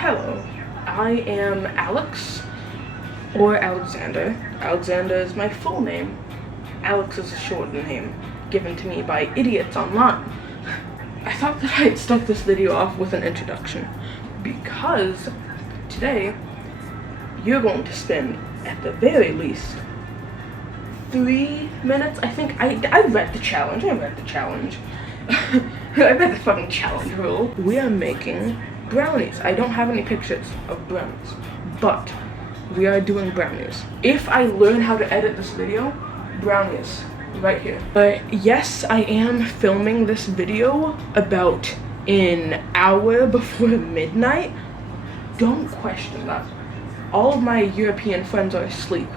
Hello, I am Alex, or Alexander. Alexander is my full name. Alex is a shortened name given to me by idiots online. I thought that I'd start this video off with an introduction because today you're going to spend, at the very least, 3 minutes. I think I read the challenge. I read the fucking challenge rule. We are making brownies. I don't have any pictures of brownies, but we are doing brownies. If I learn how to edit this video, brownies right here. But yes, I am filming this video about an hour before midnight. Don't question that. All of my European friends are asleep,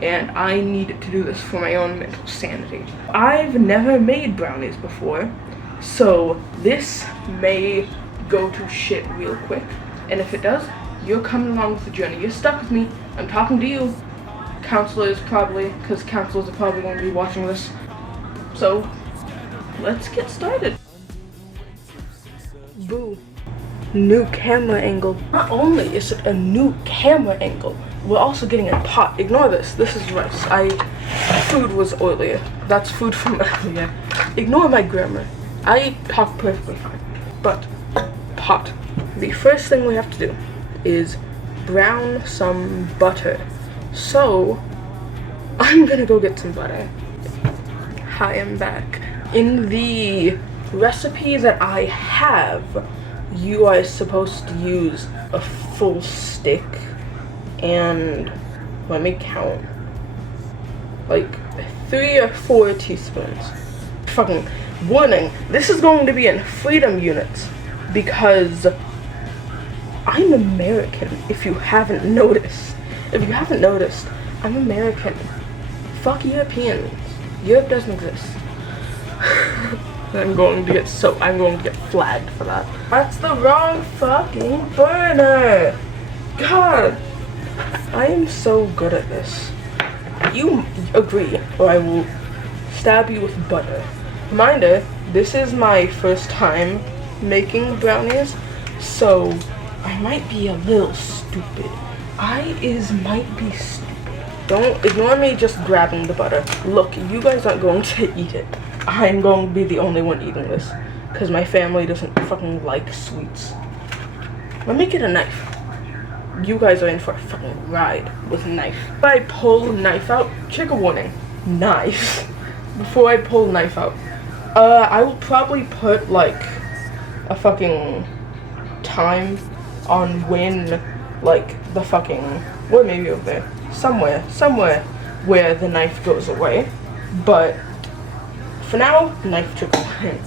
and I needed to do this for my own mental sanity. I've never made brownies before, so this may go to shit real quick. And if it does, you're coming along with the journey. You're stuck with me. I'm talking to you. Counselors probably, because counselors are probably going to be watching this. So, let's get started. Boo. New camera angle. Not only is it a new camera angle, we're also getting a pot. Ignore this. This is rice. Food was earlier. That's food from earlier. Ignore my grammar. I talk perfectly fine. But, pot. The first thing we have to do is brown some butter. So, I'm gonna go get some butter. Hi, I'm back. In the recipe that I have, you are supposed to use a full stick and, let me count, like 3 or 4 teaspoons. Fucking warning, this is going to be in freedom units because I'm American, if you haven't noticed. If you haven't noticed, I'm American. Fuck Europeans. Europe doesn't exist. I'm going to get flagged for that. That's the wrong fucking burner! God! I am so good at this. You agree, or I will stab you with butter. Reminder, this is my first time making brownies, so I might be a little stupid. Might be stupid. Don't ignore me just grabbing the butter. Look, you guys aren't going to eat it. I'm going to be the only one eating this, because my family doesn't fucking like sweets. Let me get a knife. You guys are in for a fucking ride with a knife. If I pull a knife out, trigger warning, knife. Before I pull a knife out, I will probably put like a fucking time on when, like, the fucking, or maybe over there, somewhere where the knife goes away. But for now, knife trigger warning.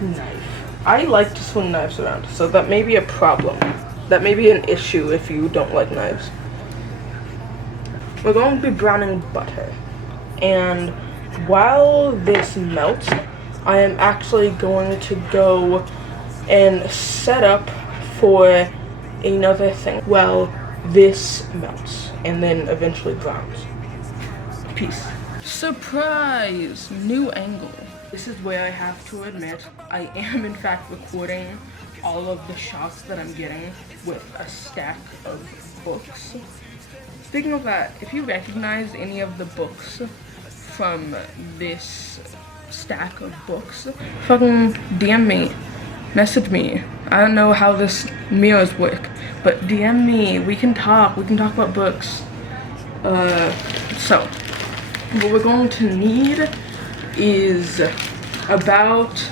Knife. I like to swing knives around, so that may be a problem. That may be an issue if you don't like knives. We're going to be browning butter, and while this melts, I am actually going to go and set up for another thing while this melts and then eventually browns. Peace. Surprise! New angle. This is where I have to admit I am in fact recording all of the shots that I'm getting with a stack of books. Speaking of that, if you recognize any of the books from this stack of books, fucking DM me, message me. I don't know how this mirrors work, but DM me, we can talk about books. So, what we're going to need is about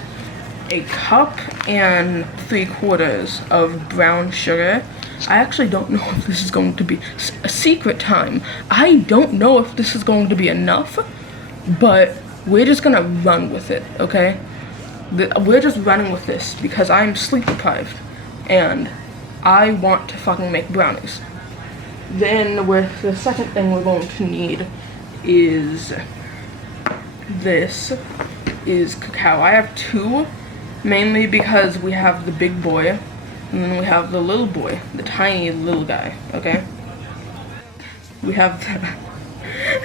a cup and 3/4 of brown sugar. I actually don't know if this is going to be a secret time. I don't know if this is going to be enough, but we're just gonna run with it, okay? We're just running with this because I'm sleep deprived and I want to fucking make brownies. Then the second thing we're going to need is this is cacao. I have 2, mainly because we have the big boy and then we have the little boy, the tiny little guy, okay? We have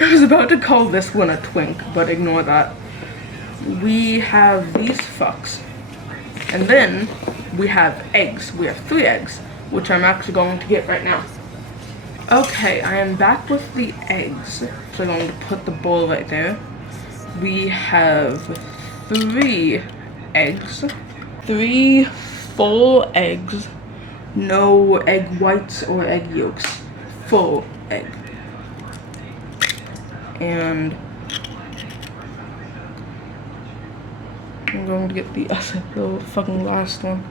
I was about to call this one a twink, but ignore that. We have these fucks. And then we have eggs. We have 3 eggs. which I'm actually going to get right now. Okay, I am back with the eggs. So I'm going to put the bowl right there. We have 3 eggs. 3 full eggs. No egg whites or egg yolks. Full egg. And I'm going to get the fucking last one.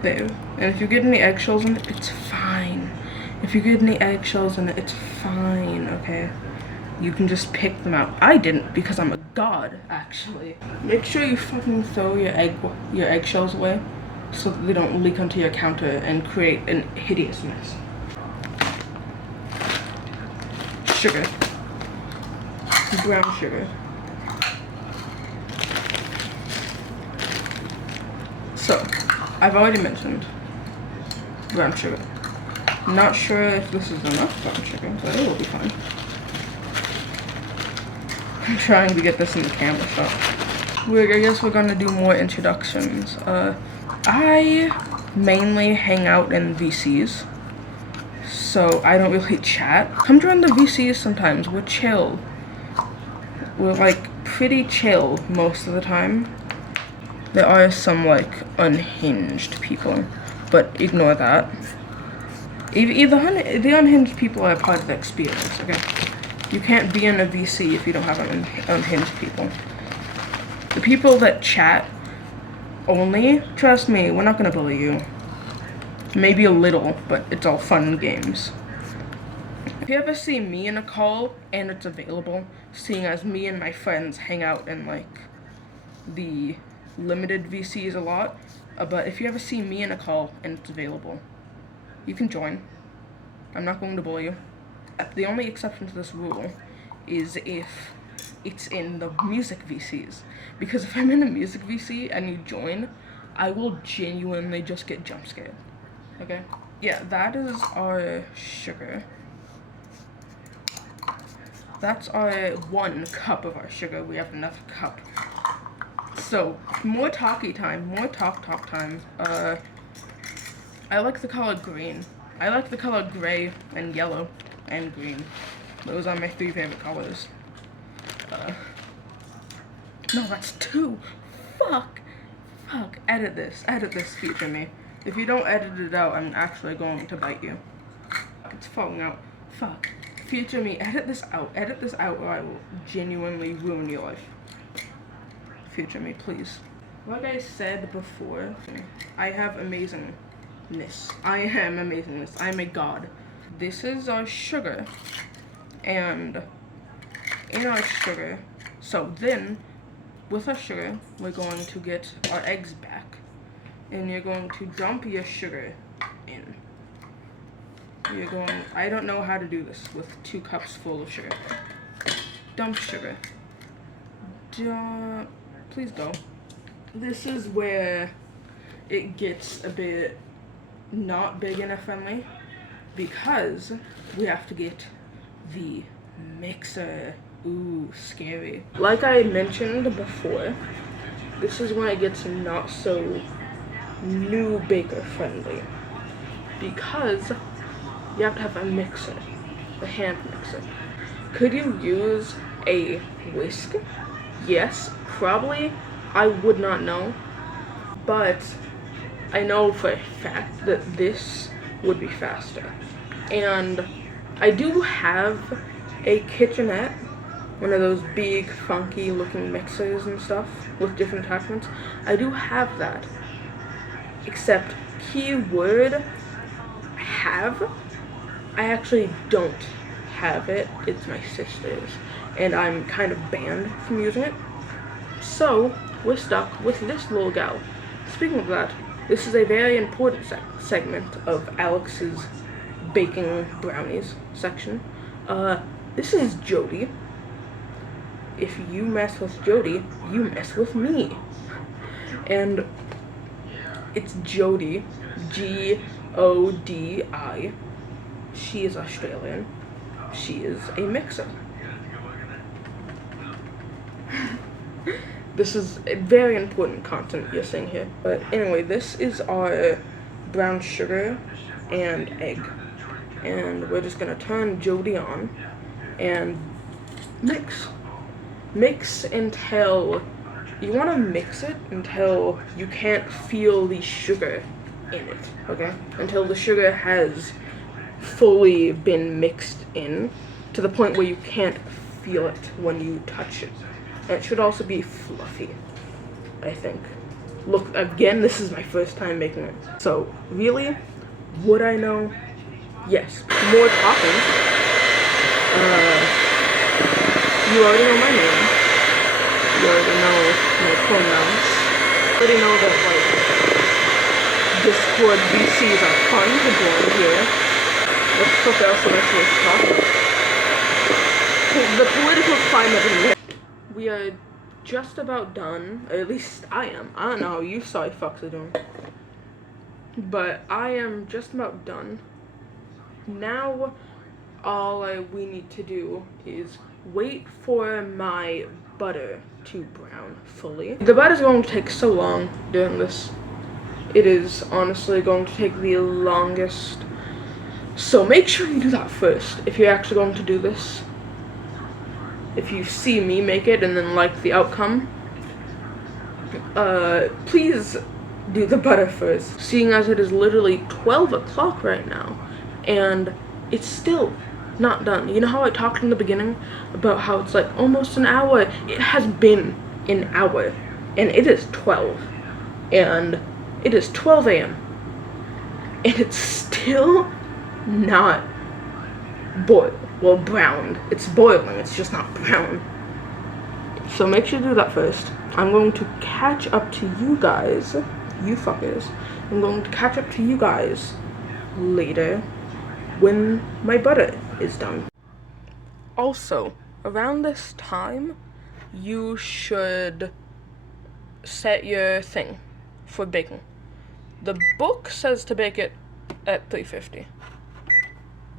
There. And if you get any eggshells in it, it's fine. If you get any eggshells in it, it's fine, okay? You can just pick them out. I didn't because I'm a god, actually. Make sure you fucking throw your eggshells away so that they don't leak onto your counter and create an hideous mess. Sugar. Brown sugar. So, I've already mentioned brown sugar. Not sure if this is enough brown sugar, but it will be fine. I'm trying to get this in the camera shot. I guess we're gonna do more introductions. I mainly hang out in VCs, so I don't really chat. Come join the VCs sometimes. We're chill. We're like pretty chill most of the time. There are some like unhinged people, but ignore that. The unhinged people are part of the experience, okay? You can't be in a VC if you don't have unhinged people. The people that chat only, trust me, we're not gonna bully you. Maybe a little, but it's all fun and games. If you ever see me in a call and it's available, seeing as me and my friends hang out in like the limited VCs a lot, but if you ever see me in a call and it's available, you can join. I'm not going to bully you. The only exception to this rule is if it's in the music VCs. Because if I'm in a music VC and you join, I will genuinely just get jump scared. Okay? Yeah, that is our sugar. That's our 1 cup of our sugar. We have enough cup. So, more talky time. More talk time. I like the color green. I like the color gray and yellow and green. Those are my 3 favorite colors. No, that's 2. Fuck. Edit this, future me. If you don't edit it out, I'm actually going to bite you. It's falling out. Fuck. Future me, edit this out or I will genuinely ruin your life. Future me, please. Like I said before, I have amazingness. I am amazingness. I'm a god. This is our sugar. And in our sugar, so then with our sugar, we're going to get our eggs back. And you're going to dump your sugar in. I don't know how to do this with 2 cups full of sugar. Dump sugar. Please go. This is where it gets a bit not beginner friendly because we have to get the mixer. Ooh, scary. Like I mentioned before, this is when it gets not so new baker friendly because you have to have a mixer, a hand mixer. Could you use a whisk? Yes, probably. I would not know, but I know for a fact that this would be faster. And I do have a kitchenette, one of those big funky looking mixers and stuff with different attachments. I do have that, except keyword have. I actually don't have it. It's my sister's, and I'm kind of banned from using it. So we're stuck with this little gal. Speaking of that, this is a very important segment of Alex's baking brownies section. This is Jody. If you mess with Jody, you mess with me. And it's Jody, G-O-D-I. She is Australian. She is a mixer. This is a very important content you're seeing here. But anyway, this is our brown sugar and egg. And we're just gonna turn Jody on and mix. Mix until, you wanna mix it until you can't feel the sugar in it, okay? Until the sugar has fully been mixed in to the point where you can't feel it when you touch it. And it should also be fluffy, I think. Look, again, this is my first time making it. So, really, would I know? Yes. More toppings. You already know my name. You already know my pronouns. You already know that, like, Discord VCs are fun to join here. What the fuck else am I supposed to talk about? The political climate in here. We are just about done. Or at least I am. I don't know how you sorry fucks are doing. But I am just about done. Now, all we need to do is wait for my butter to brown fully. The butter's going to take so long doing this. It is honestly going to take the longest. So make sure you do that first if you're actually going to do this. If you see me make it and then like the outcome, please do the butter first. Seeing as it is literally 12 o'clock right now, and it's still not done. You know how I talked in the beginning about how it's like almost an hour? It has been an hour, and it is 12, and it is 12 a.m. and it's still not browned. It's boiling, it's just not brown. So make sure to do that first. I'm going to catch up to you guys, you fuckers. I'm going to catch up to you guys later when my butter is done. Also, around this time, you should set your thing for baking. The book says to bake it at 350.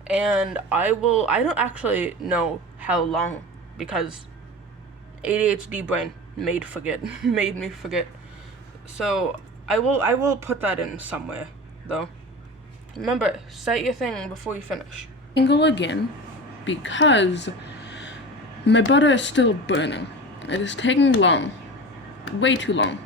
And I don't actually know how long, because ADHD brain made me forget. So I will put that in somewhere though. Remember, set your thing before you finish. Angle again, because my butter is still burning. It is taking long, way too long.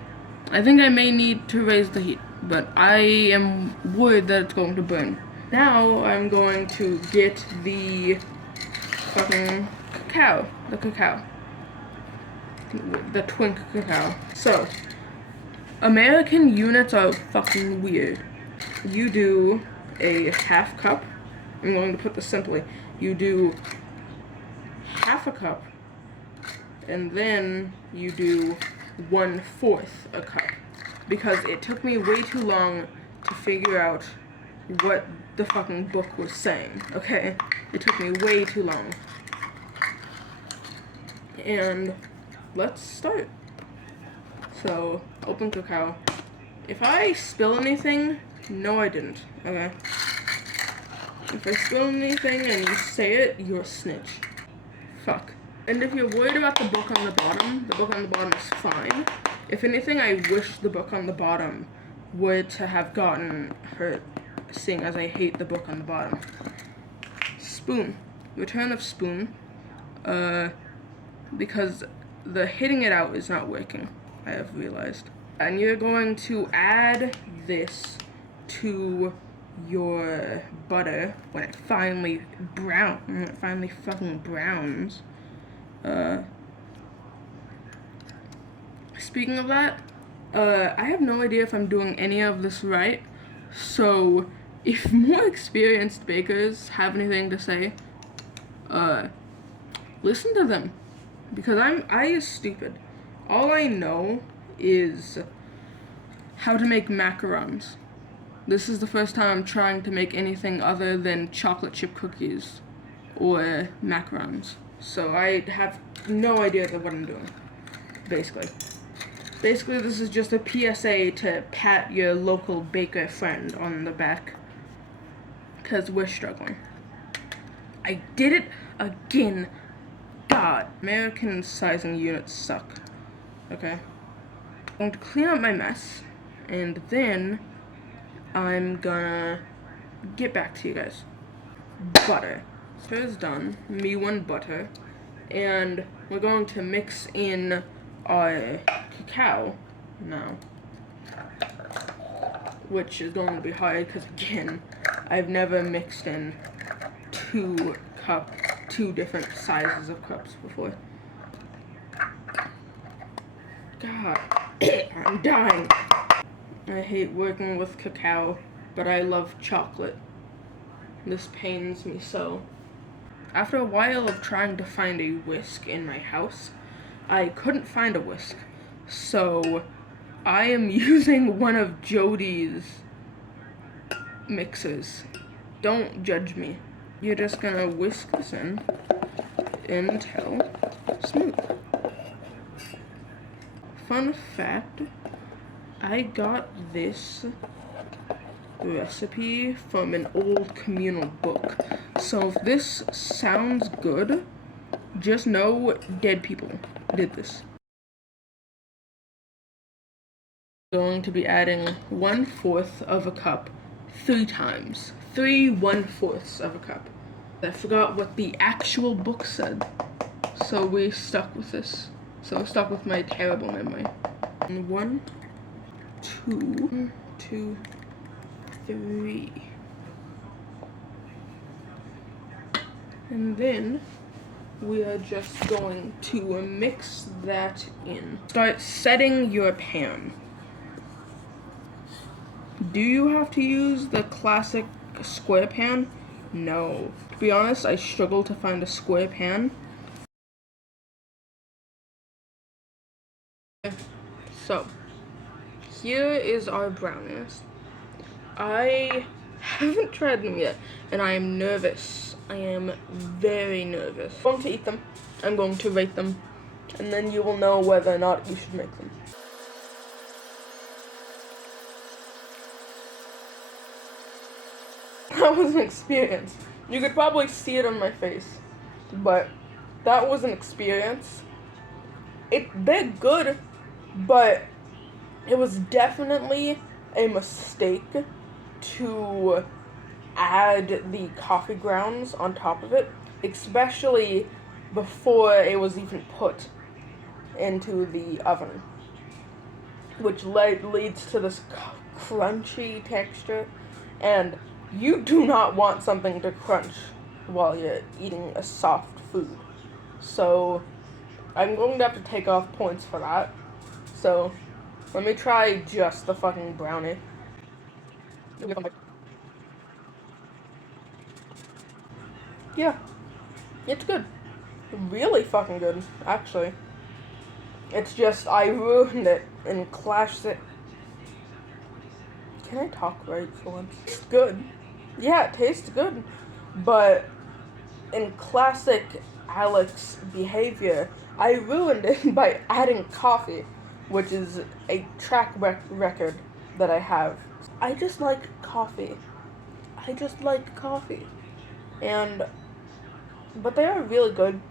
I think I may need to raise the heat, but I am worried that it's going to burn. Now I'm going to get the fucking cacao, the twink cacao. So, American units are fucking weird. You do a half cup. I'm going to put this simply. You do half a cup, and then you do 1/4 a cup, because it took me way too long to figure out what the fucking book was saying, okay? It took me way too long. And let's start. So, open cacao. If I spill anything, no I didn't, okay? If I spill anything and you say it, you're a snitch. Fuck. And if you're worried about the book on the bottom is fine. If anything, I wish the book on the bottom were to have gotten hurt, seeing as I hate the book on the bottom. Spoon. Return of spoon. Because the hitting it out is not working, I have realized. And you're going to add this to your butter when it finally fucking browns. Speaking of that, I have no idea if I'm doing any of this right, so if more experienced bakers have anything to say, listen to them, because I is stupid. All I know is how to make macarons. This is the first time I'm trying to make anything other than chocolate chip cookies or macarons. So I have no idea what I'm doing, basically. Basically, this is just a PSA to pat your local baker friend on the back, because we're struggling. I did it again. God, American sizing units suck. Okay. I'm going to clean up my mess, and then I'm gonna get back to you guys. Butter. Butter is done. Me one butter. And we're going to mix in our cacao now. Which is going to be hard because, again, I've never mixed in two different sizes of cups before. God, I'm dying. I hate working with cacao, but I love chocolate. This pains me so. After a while of trying to find a whisk in my house, I couldn't find a whisk. So I am using one of Jody's mixers. Don't judge me. You're just gonna whisk this in until smooth. Fun fact, I got this recipe from an old communal book. So if this sounds good, just know dead people did this. I'm going to be adding 1/4 of a cup 3 times. 3 1/4 of a cup. I forgot what the actual book said, so we stuck with this. So I stuck with my terrible memory. And 1, 2, 3. And then we are just going to mix that in. Start setting your pan. Do you have to use the classic square pan? No. To be honest, I struggle to find a square pan. So, here is our brownies. I haven't tried them yet, and I am nervous. I am very nervous. I'm going to eat them. I'm going to rate them, and then you will know whether or not you should make them. That was an experience. You could probably see it on my face, but that was an experience. They're good, but it was definitely a mistake to add the coffee grounds on top of it, especially before it was even put into the oven, which leads to this crunchy texture, and you do not want something to crunch while you're eating a soft food. So I'm going to have to take off points for that. So let me try just the fucking brownie. Yeah, it's good. Really fucking good, actually. It's just I ruined it and clashed it. Can I talk right for once? It's good. Yeah, it tastes good. But in classic Alex behavior, I ruined it by adding coffee, which is a track record that I have. I just like coffee. I just like coffee. But they are really good.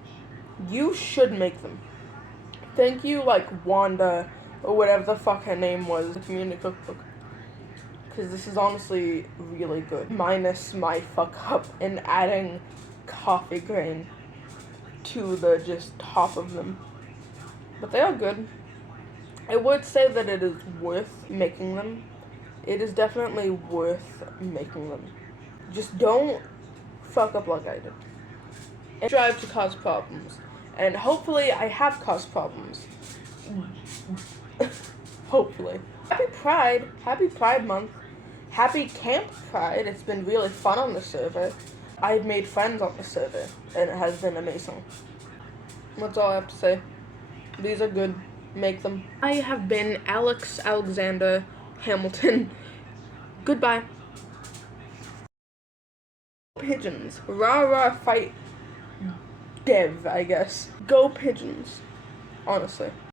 You should make them. Thank you, like, Wanda, or whatever the fuck her name was, the community cookbook. Because this is honestly really good. Minus my fuck up in adding coffee grain to the just top of them. But they are good. I would say that it is worth making them. It is definitely worth making them. Just don't fuck up like I did. And strive to cause problems. And hopefully I have caused problems. Hopefully. Happy Pride Month. Happy Camp Pride. It's been really fun on the server. I've made friends on the server, and it has been amazing. That's all I have to say. These are good. Make them. I have been Alex Alexander Hamilton. Goodbye. Pigeons. Rah rah fight dev, I guess. Go Pigeons. Honestly.